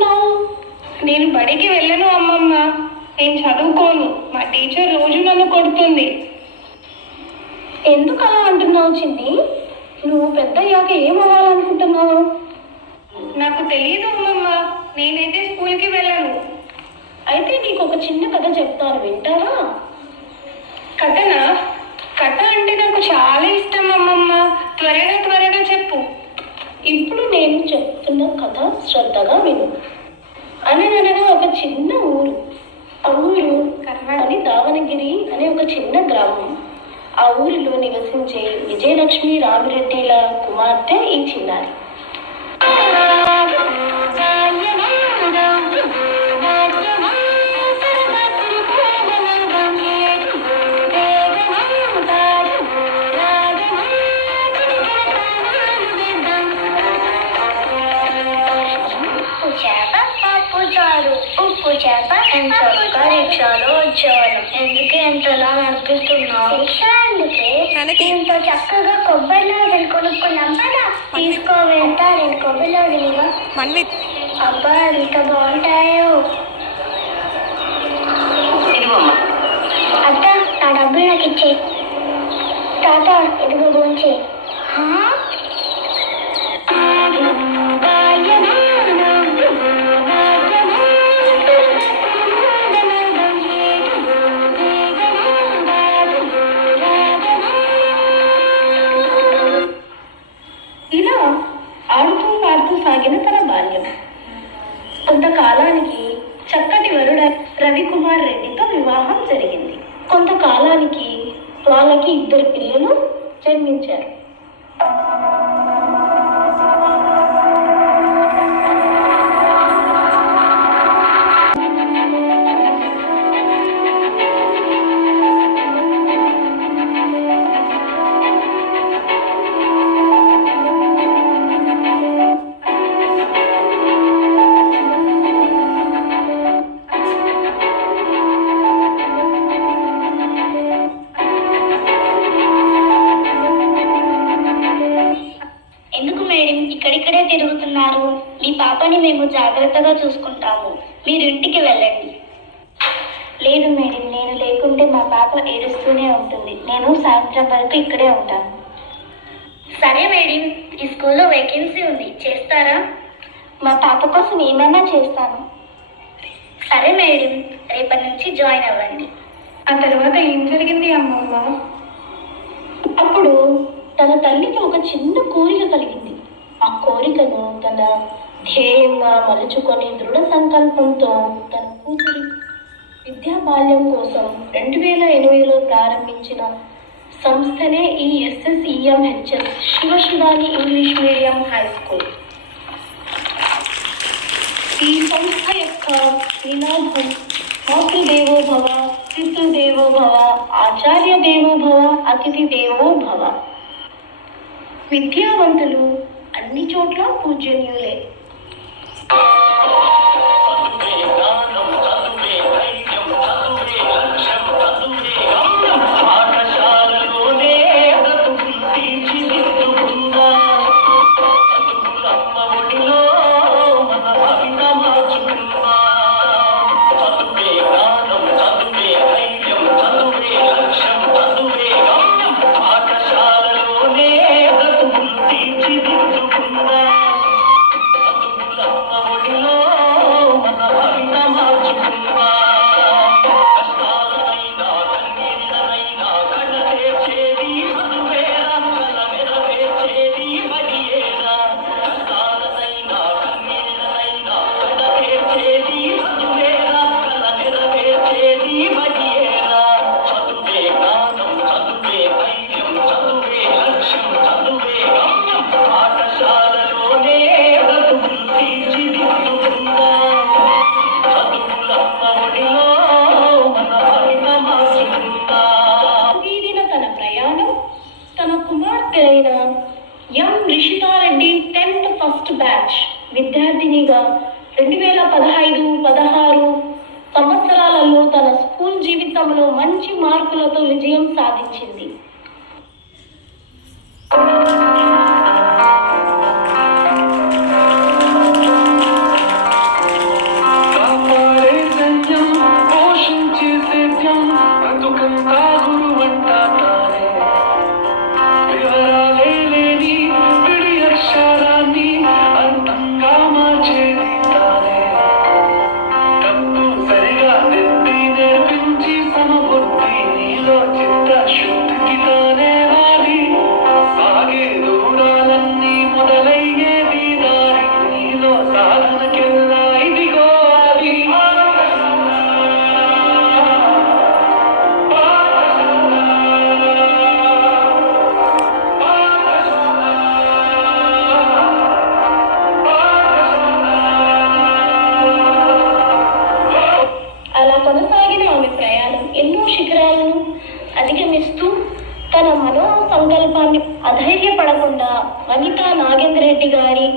అంటున్నావు? నేను బడికి వెళ్ళను అమ్మమ్మ. నేను చదువుకోను. మా టీచర్ రోజు నన్ను కొడుతుంది. ఎందుకు అలా అంటున్నావు చిన్ని? నువ్వు పెద్దయ్యాక ఏమవ్వాలనుకుంటున్నావు? నాకు తెలియదు అమ్మమ్మ. నేనైతే స్కూల్కి వెళ్ళను. అయితే నీకు ఒక చిన్న కథ చెప్తాను, వింటావా? కథనా? కథ అంటే నాకు చాలా ఇష్టం అమ్మమ్మ. త్వరగా త్వరగా చెప్పు. ఇప్పుడు నేను చెప్తున్న కథ శ్రద్ధగా విను. అనగనగా ఒక చిన్న ఊరు. ఆ ఊరు కర్ణాటక దావనగిరి అనే ఒక చిన్న గ్రామం. ఆ ఊరిలో నివసించే విజయలక్ష్మి రామిరెడ్డిల కుమార్తె ఈ చిన్నారి. ఉప్పు చేప రిక్షాలో వచ్చేవాళ్ళం. ఎందుకు ఎంతలా నడిపిస్తున్నావు? రిక్షా ఎందుకే? ఇంత చక్కగా కొబ్బరిలో కొనుక్కున్నాం కదా, తీసుకో వెళ్తా. నేను కొబ్బరిలో ఇవ్వ. అబ్బా ఎంత బాగుంటాయో. అత్త నా డబ్బులు నాకు ఇచ్చే. తాత ఇదిగో గుంచే. ఇలా ఆడుతూ పాడుతూ సాగిన తన బాల్యం. కొంతకాలానికి చక్కటి వరుడ రవికుమార్ రెడ్డితో వివాహం జరిగింది. కొంతకాలానికి వాళ్ళకి 2 పిల్లలు జన్మించారు. ఇక్కడిక్కడే తిరుగుతున్నారు? మీ పాపని మేము జాగ్రత్తగా చూసుకుంటాము. మీరు ఇంటికి వెళ్ళండి. లేదు మేడం, నేను లేకుంటే మా పాప ఏడుస్తూనే ఉంటుంది. నేను సాయంత్రం వరకు ఇక్కడే ఉంటాను. సరే మేడం, ఈ స్కూల్లో వేకెన్సీ ఉంది, చేస్తారా? మా పాప కోసం ఏమైనా చేస్తాను. సరే మేడం, రేపటి నుంచి జాయిన్ అవ్వండి. ఆ తర్వాత ఏం జరిగింది అమ్మమ్మ? అప్పుడు తన తల్లికి ఒక చిన్న కోరిక కలిగింది. ఆ కోరికను తన ధ్యేయంగా మలుచుకొని దృఢ సంకల్పంతో తన కూతురి విద్యా బాల్యం కోసం 2008లో ప్రారంభించిన సంస్థనే ఈ SSEMHS Siva Sivani English medium high school. ఈ సంస్థ యొక్క నినాదం మాతృదేవో భవ, పితృదేవో భవ, ఆచార్య దేవో భవ, అతిథి దేవో భవ. విద్యావంతులు అన్ని చోట్ల పూజనీయులే. విద్యార్థినిగా 2015-16 సంవత్సరాలలో తన స్కూల్ జీవితంలో మంచి మార్కులతో విజయం సాధించింది. తన మనో సంకల్పాన్ని అధైర్యపడకుండా వనితా నాగేంద్ర రెడ్డి గారి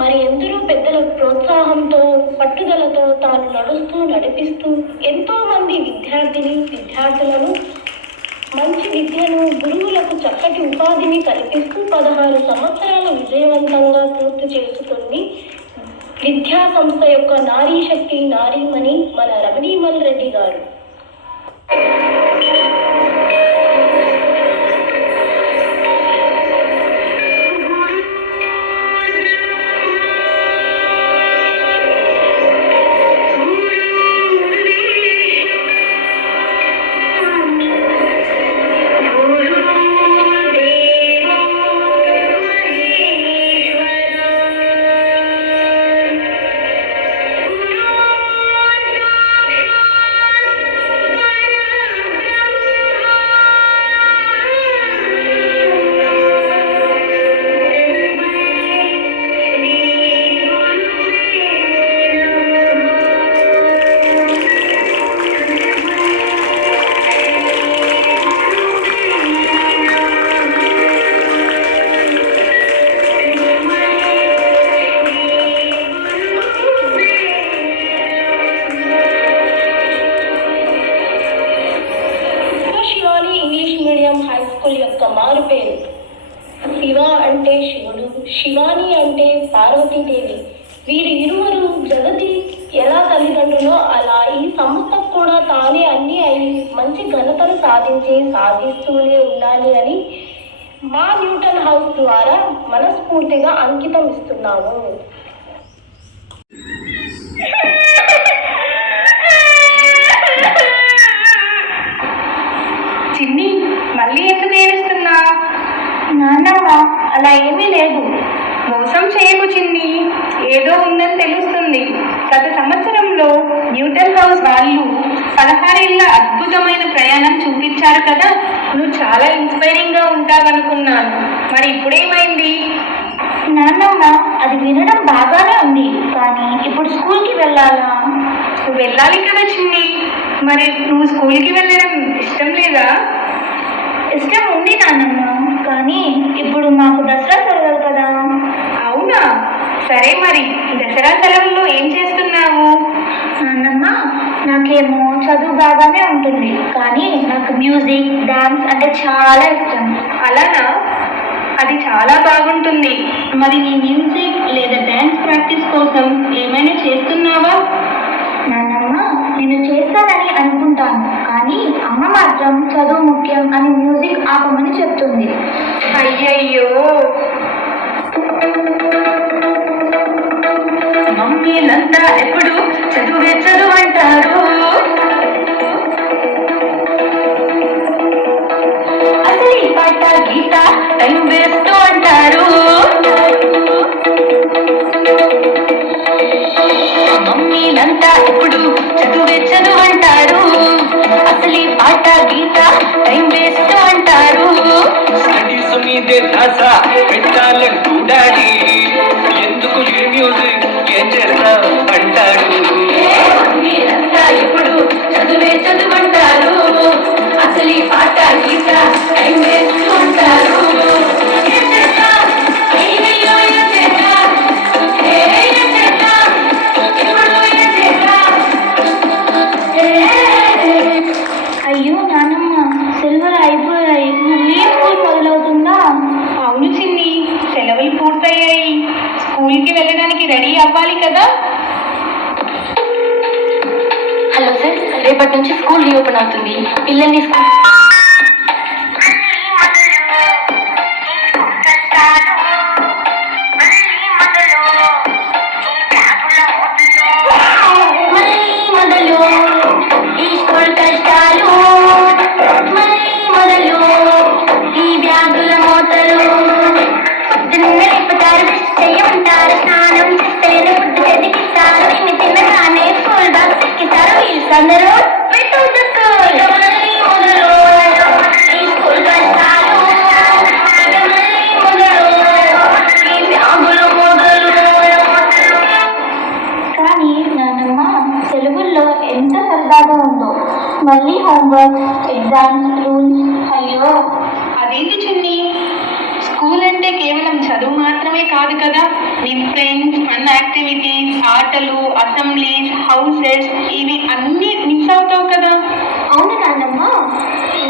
మరి ఎందరో పెద్దల ప్రోత్సాహంతో పట్టుదలతో తాను నడిపిస్తూ ఎంతో మంది విద్యార్థులను మంచి విద్యను గురువులకు చక్కటి ఉపాధిని కల్పిస్తూ 16 సంవత్సరాలు విజయవంతంగా పూర్తి చేసుకుంది విద్యా సంస్థ యొక్క నారీ శక్తి నారీమణి మన రమణీమల్ రెడ్డి గారు. హై స్కూల్ యొక్క మారు పేరు. శివ అంటే శివుడు, శివాని అంటే పార్వతీదేవి. వీరి ఇరువురు జగతి ఎలా తల్లిదండ్రులో అలా ఈ సంస్థకు కూడా తానే అన్ని అయి మంచి ఘనతను సాధిస్తూనే ఉండాలి అని మా న్యూటన్ హౌస్ ద్వారా మనస్ఫూర్తిగా అంకితం ఇస్తున్నాము. చిన్ని, మళ్ళీ ఎందుకు ఏడుస్తున్నా? నాన్నమ్మ, అలా ఏమీ లేదు. మోసం చేయకు చిన్ని, ఏదో ఉందని తెలుస్తుంది. గత సంవత్సరంలో న్యూటన్ హౌస్ వాళ్ళు 16 ఏళ్ల అద్భుతమైన ప్రయాణం చూపించారు కదా. నువ్వు చాలా ఇన్స్పైరింగ్ గా ఉంటావనుకున్నాను. మరి ఇప్పుడేమైంది? నాన్నమ్మ, అది వినడం బాగానే ఉంది, కానీ ఇప్పుడు స్కూల్కి వెళ్ళాలా? నువ్వు వెళ్ళాలి కదా చిన్ని. మరి నువ్వు స్కూల్కి వెళ్ళడం ఇష్టం లేదా? ఇష్టం ఉంది నాన్నమ్మ, కానీ ఇప్పుడు మాకు దసరా సెలవులు కదా. అవునా? సరే, మరి దసరా సెలవుల్లో ఏం చేస్తున్నావు? నాన్నమ్మ, నాకేమో చదువు బాగానే ఉంటుంది, కానీ నాకు మ్యూజిక్, డాన్స్ అంటే చాలా ఇష్టం. అలానా? అది చాలా బాగుంటుంది. మరి నీ మ్యూజిక్ లేదా డాన్స్ ప్రాక్టీస్ కోసం ఏమైనా చేస్తున్నావా? నాన్నమ్మ, నేను చేస్తానని అనుకుంటాను, కానీ అమ్మ మాత్రం చదువు ముఖ్యం అని మ్యూజిక్ ఆపమని చెప్తుంది. అయ్యయ్యో, మమ్మీలంతా ఎప్పుడు చదువే చదువు అంటారు. అసలు ఈ పాట గీత టైం వేస్తూ అంటారు. మమ్మీలంతా ఎప్పుడు చదువే చదువు అంటారు. అసలు ఈ పాట గీత టైం వేస్తూ అంటారు. స్టడీస్ మీదే ధ్యాస పెట్టాలంటూ డాడీ, ఎందుకు ఈ మ్యూజిక్ ఏం చేస్తా అంటారు. మీరంతా ఇప్పుడు చదువే చదువంటారు. అసలు ఈ పాట గీత టైం వేస్తూ అంటారు. అయ్యో నాన్నమ్మ, సెలవులు అయిపోయాయి, మళ్ళీ స్కూల్ మొదలవుతుందా? అవును చిన్ని, సెలవులు పూర్తయ్యాయి. స్కూల్కి వెళ్ళడానికి రెడీ అవ్వాలి కదా. హలో సార్, రేపటి నుంచి స్కూల్ రీఓపెన్ అవుతుంది. పిల్లల్ని స్కూల్ అందరూ కానీ నాన్నమ్మ, సెలవుల్లో ఎంత సరదాగా ఉందో. మళ్ళీ హోంవర్క్, ఎగ్జామ్స్, రూల్స్. అయ్యో, అదేంటి చిన్ని, స్కూల్ అంటే కేవలం చదువు మాత్రమే కాదు కదా. నీ ఫ్రెండ్స్, ఫన్ యాక్టివిటీస్, ఆటలు, అసెంబ్లీస్, హౌసెస్, ఇవి అన్నీ మిస్ అవుతావు కదా. అవును నాన్నమ్మ,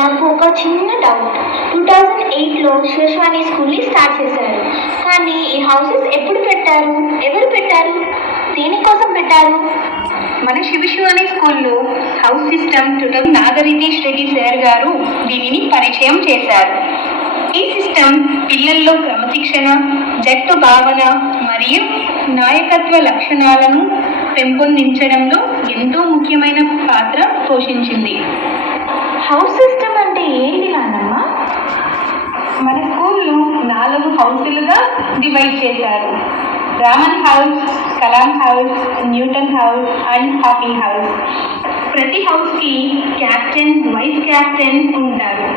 నాకు ఒక చిన్న డౌట్. 2008లో శివస్వామి స్కూల్ని స్టార్ట్ చేశారు, కానీ ఈ హౌసెస్ ఎప్పుడు పెట్టారు? ఎవరు పెట్టారు? దేనికోసం పెట్టారు? మన శివశివాని స్కూల్లో హౌస్ సిస్టమ్ నాగరితీష్ రెడ్డి సార్ గారు దీనిని పరిచయం చేశారు. ఈ సిస్టమ్ పిల్లల్లో క్రమశిక్షణ, జట్టు భావన మరియు నాయకత్వ లక్షణాలను పెంపొందించడంలో ఎంతో ముఖ్యమైన పాత్ర పోషించింది. హౌస్ సిస్టమ్ అంటే ఏంటి నాన్నమ్మ? మన స్కూల్లో 4 హౌసులుగా డివైడ్ చేశారు. Raman house, Kalam house, Newton house and Hawking house. ప్రతి హౌస్కి క్యాప్టెన్, వైస్ క్యాప్టెన్ ఉంటారు.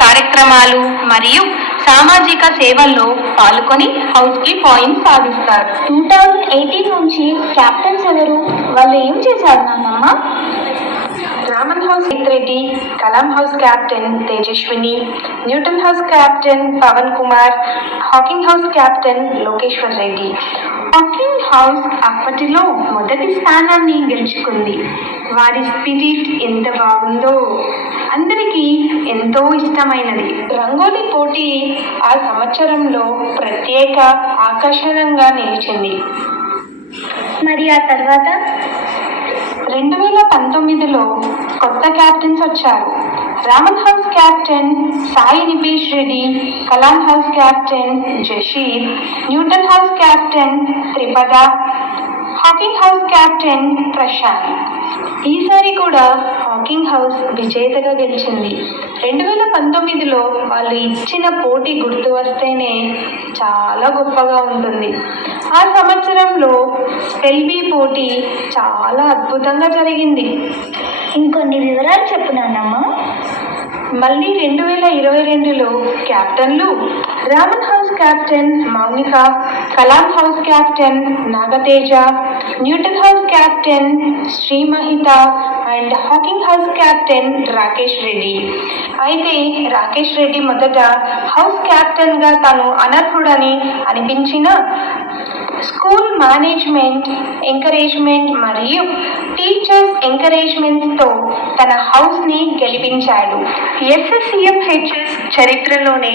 కార్యక్రమాలు మరియు సామాజిక సేవల్లో పాల్గొని హౌస్ కి పాయింట్స్ సాధిస్తారు. 2018 నుంచి క్యాప్టెన్స్ ఎవరు? వాళ్ళు ఏం చేశారు నాన్నమ్మ? Raman house Reddy, Kalam house captain Tejaswini, Newton house captain Pavan Kumar, Hawking house captain Lokeshwar Reddy. Hawking house అప్పటిలో మొదటి స్థానాన్ని గెలుచుకుంది. వారి స్పిరిట్ ఎంత బాగుందో, అందరికీ ఎంతో ఇష్టమైనది. రంగోలీ పోటీ ఆ సంవత్సరంలో ప్రత్యేక ఆకర్షణగా నిలిచింది. మరి ఆ తర్వాత 2019లో కొత్త క్యాప్టెన్స్ వచ్చారు. Raman house captain Sai Nipesh Reddy, Kalam house captain Jasheer, Newton house captain Tripada, Hawking house captain Prashanth. ఈసారి కూడా హాకింగ్ హౌస్ విజేతగా గెలిచింది. 2019లో వాళ్ళు ఇచ్చిన పోటీ గుర్తు వస్తేనే చాలా గొప్పగా ఉంటుంది. ఆ సంవత్సరంలో స్పెల్బీ పోటీ చాలా అద్భుతంగా జరిగింది. ఇంకొన్ని వివరాలు చెప్పు నాన్నమ్మ. మళ్ళీ 2022లో క్యాప్టెన్లు Raman house captain Mounika, Kalam house captain Nagateja, Newton house captain Srimahitha and Hawking house captain Rakesh Reddy. అయితే రాకేష్ రెడ్డి మొదట హౌస్ క్యాప్టెన్గా తాను అనర్హుడని అనిపించిన స్కూల్ మేనేజ్మెంట్ ఎంకరేజ్మెంట్ మరియు టీచర్స్ ఎంకరేజ్మెంట్తో తన హౌస్ని గెలిపించాడు. SSCMHS చరిత్రలోనే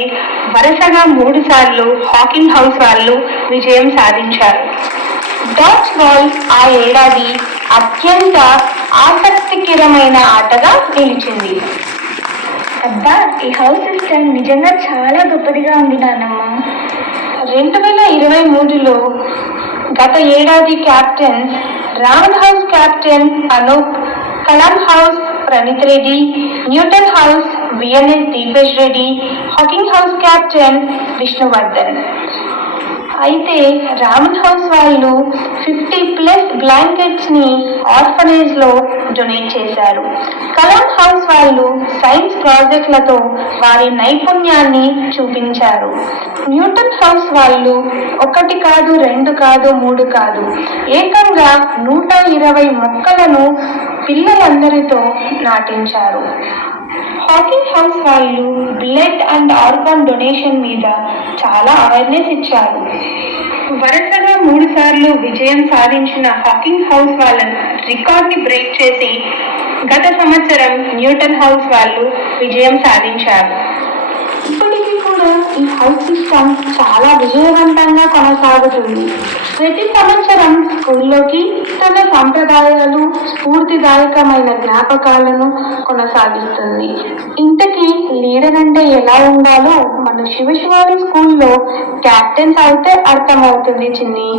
వరుసగా 3 సార్లు హాకింగ్ హౌస్ వాళ్ళు విజయం సాధించారు. డాచ్ బాల్ ఆ ఏడాది అత్యంత ఆసక్తికరమైన ఆటగా నిలిచింది. అబ్బా, ఈ హౌస్ సిస్టమ్ నిజంగా చాలా గొప్పదిగా ఉంది నాన్నమ్మ. 2023లో గత ఏడాది captains Raman house captain Anoop, Kalam house Praneeth Reddy, Newton house V N S Deepesh Reddy, Hawking house captain Vishnuvardhan. అయితే రామన్ హౌస్ వాళ్ళు 50+ బ్లాంకెట్స్ని ఆర్ఫనేజ్లో డొనేట్ చేశారు. కలాం హౌస్ వాళ్ళు సైన్స్ ప్రాజెక్టులతో వారి నైపుణ్యాన్ని చూపించారు. న్యూటన్ హౌస్ వాళ్ళు 1 కాదు, 2 కాదు, 3 కాదు, ఏకంగా 120 మొక్కలను పిల్లలందరితో నాటించారు. హాకింగ్ హౌస్ వాళ్ళు బ్లడ్ అండ్ ఆర్గాన్ డొనేషన్ మీద చాలా అవేర్నెస్ ఇచ్చారు. వరుసగా 3 సార్లు విజయం సాధించిన హాకింగ్ హౌస్ వాళ్ళ రికార్డ్ని బ్రేక్ చేసి గత సంవత్సరం న్యూటన్ హౌస్ వాళ్ళు విజయం సాధించారు. ఇప్పటికీ కూడా ఈ హౌస్ సిస్టమ్ చాలా విజయవంతంగా కొనసాగుతుంది. ప్రతి సంవత్సరం స్కూల్లోకి తన సంప్రదాయాలు, స్ఫూర్తిదాయకమైన జ్ఞాపకాలను కొనసాగిస్తుంది. ఇంతకీ లీడర్ అంటే ఎలా ఉండాలో మన శివశివాని స్కూల్లో క్యాప్టెన్స్ అయితే అర్థమవుతుంది చిన్ని.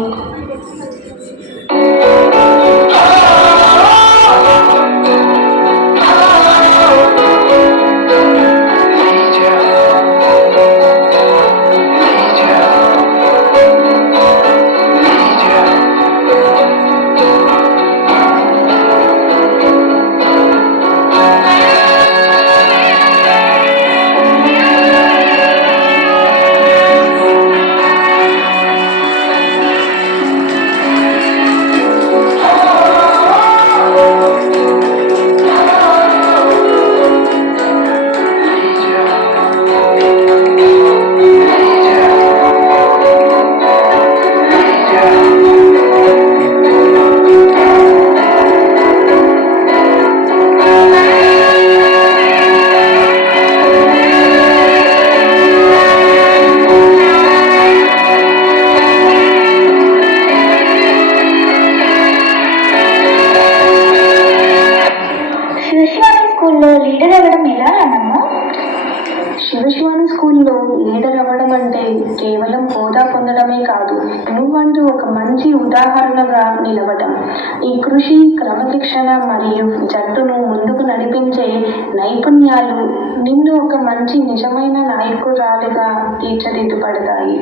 శివశివాని స్కూల్లో లీడర్ అవ్వడం ఎలా నాన్నమ్మ? శివశివాని స్కూల్లో లీడర్ అవ్వడం అంటే కేవలం హోదా పొందడమే కాదు, నువ్వంటూ ఒక మంచి ఉదాహరణగా నిలవడం. ఈ కృషి, క్రమశిక్షణ మరియు జట్టును ముందుకు నడిపించే నైపుణ్యాలు నిన్ను ఒక మంచి నిజమైన నాయకురాలిగా తీర్చిదిద్దుపడతాయి.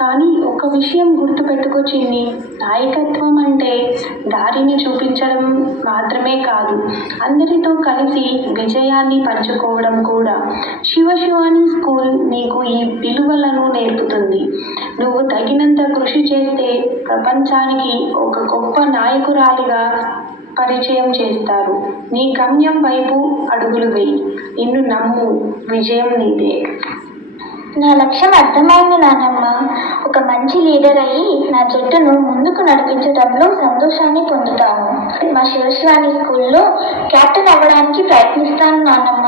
కానీ ఒక విషయం గుర్తుపెట్టుకో చిన్ని, నాయకత్వం అంటే దారిని చూపించడం మాత్రమే కాదు, అందరితో కలిసి విజయాన్ని పంచుకోవడం కూడా. శివశివాని స్కూల్ నీకు ఈ విలువలను నేర్పుతుంది. నువ్వు తగినంత కృషి చేస్తే ప్రపంచానికి ఒక గొప్ప నాయకురాలిగా పరిచయం చేస్తారు. నీ గమ్యం వైపు అడుగులు వేయి, నిన్ను నమ్ము, విజయం నీదే. నా లక్ష్యం అర్థమైంది నాన్నమ్మ. ఒక మంచి లీడర్ అయ్యి నా జట్టును ముందుకు నడిపించడంలో సంతోషాన్ని పొందుతాను. మా శివశివాని స్కూల్లో క్యాప్టెన్ అవ్వడానికి ప్రయత్నిస్తాను నాన్నమ్మ.